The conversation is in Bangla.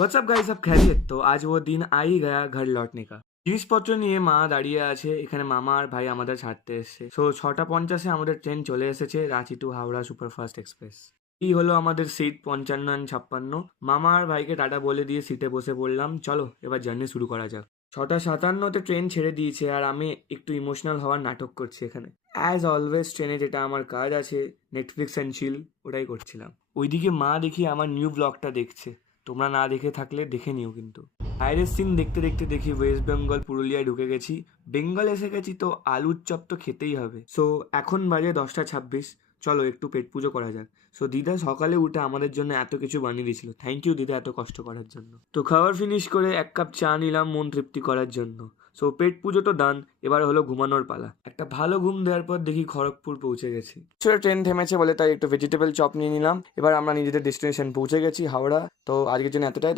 व्हाट्सअप गाइस, सब खैरियत? तो आज वो दिन आ ही गया घर लौटने का। জিনিসপত্র নিয়ে মা দাঁড়িয়ে আছে, এখানে মামা আর ভাই আমাদের ছাড়তে এসছে। সো 6:50-এ আমাদের ট্রেন চলে এসেছে, Ranchi to Howrah superfast express. এই হলো আমাদের সিট 55 and 56। মামা আর ভাইকে টাটা বলে দিয়ে সিটে বসে পড়লাম। চলো এবার জার্নি শুরু করা যাক। 6:57-তে ট্রেন ছেড়ে দিয়েছে আর আমি একটু ইমোশনাল হওয়ার নাটক করছি এখানে। অ্যাজ অলওয়েজ ট্রেনে যেটা আমার কাজ আছে, নেটফ্লিক্স অ্যান্ড চিল, ওটাই করছিলাম। ওইদিকে মা দেখি আমার নিউ ব্লগটা দেখছে। তোমরা না দেখে থাকলে দেখে নিও কিন্তু। বাইরের সিন দেখতে দেখতে দেখি ওয়েস্ট বেঙ্গল পুরুলিয়ায় ঢুকে গেছি। বেঙ্গল এসে গেছি তো আলুর চপ তো খেতেই হবে। সো এখন বাজে 10:26। চলো একটু পেট পুজো করা যাক। সো দিদা সকালে উঠে আমাদের জন্য এত কিছু বানিয়ে দিয়েছিল। থ্যাংক ইউ দিদা এত কষ্ট করার জন্য। তো খাবার ফিনিশ করে 1 কাপ চা নিলাম মন তৃপ্তি করার জন্য। সো পেট পুজো তো ডান, এবার হলো ঘুমানোর পালা। একটা ভালো ঘুম দেওয়ার পর দেখি খড়গপুর পৌঁছে গেছি। ছোট ট্রেন থেমেছে বলে তাই একটু ভেজিটেবল চপ নিয়ে নিলাম। এবার আমরা নিজেদের ডেস্টিনেশন পৌঁছে গেছি, হাওড়া। তো আজকের জন্য এতটাই।